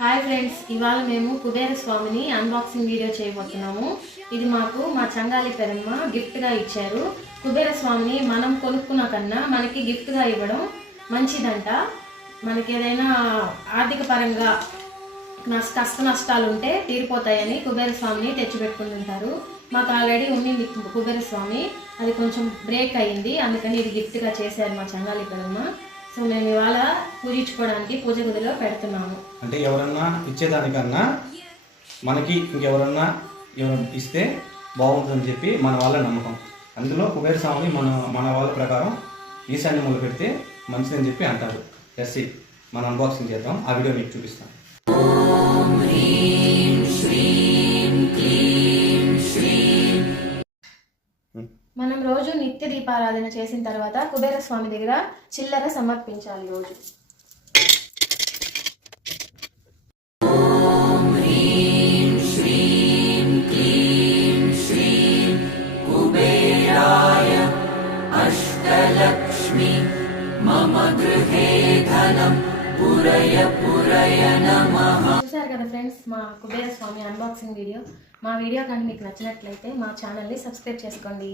Hi friends, ఇవాళ మేము కుబేర స్వామిని అన్బాక్సింగ్ వీడియో చేయబోతున్నాము. ఇది మాకు మా చంగాలి పెరమ్మ గిఫ్ట్గా ఇచ్చారు. కుబేర స్వామిని మనం కొనుక్కున్న కన్నా మనకి గిఫ్ట్గా ఇవ్వడం మంచిదంట. మనకి ఏదైనా ఆర్థిక పరంగా కష్ట నష్టాలు ఉంటే తీరిపోతాయని కుబేర స్వామిని తెచ్చిపెట్టుకుంటుంటారు. మాకు ఆల్రెడీ ఉంది కుబేర స్వామి, అది కొంచెం బ్రేక్ అయ్యింది, అందుకని ఇది గిఫ్ట్గా చేశారు మా చంగాలి పెరమ్మ. సో మేము ఇవాళ పూజించుకోవడానికి పూజ గదిలో పెడుతున్నాము. అంటే ఎవరన్నా ఇచ్చేదానికన్నా మనకి ఇంకెవరన్నా ఇస్తే బాగుంటుందని చెప్పి మన వాళ్ళ నమ్మకం. అందులో కుబేర స్వామిని మన వాళ్ళ ప్రకారం ఈశాన్య మూల పెడితే మంచిదని చెప్పి అంటారు. ఎస్సి మనం అన్బాక్సింగ్ చేద్దాం, ఆ వీడియో మీకు చూపిస్తాం. మనం రోజు నిత్య దీపారాధన చేసిన తర్వాత కుబేర స్వామి దగ్గర చిల్లర సమర్పించాలి. రోజు అష్టలక్ష్మి మమ గృహే ధనం పురయ పురయ నమః. చూసారు కదా ఫ్రెండ్స్, మా కుబేర స్వామి అన్బాక్సింగ్ వీడియో. మా వీడియో కానీ మీకు నచ్చినట్లయితే మా ఛానల్ని సబ్స్క్రైబ్ చేసుకోండి.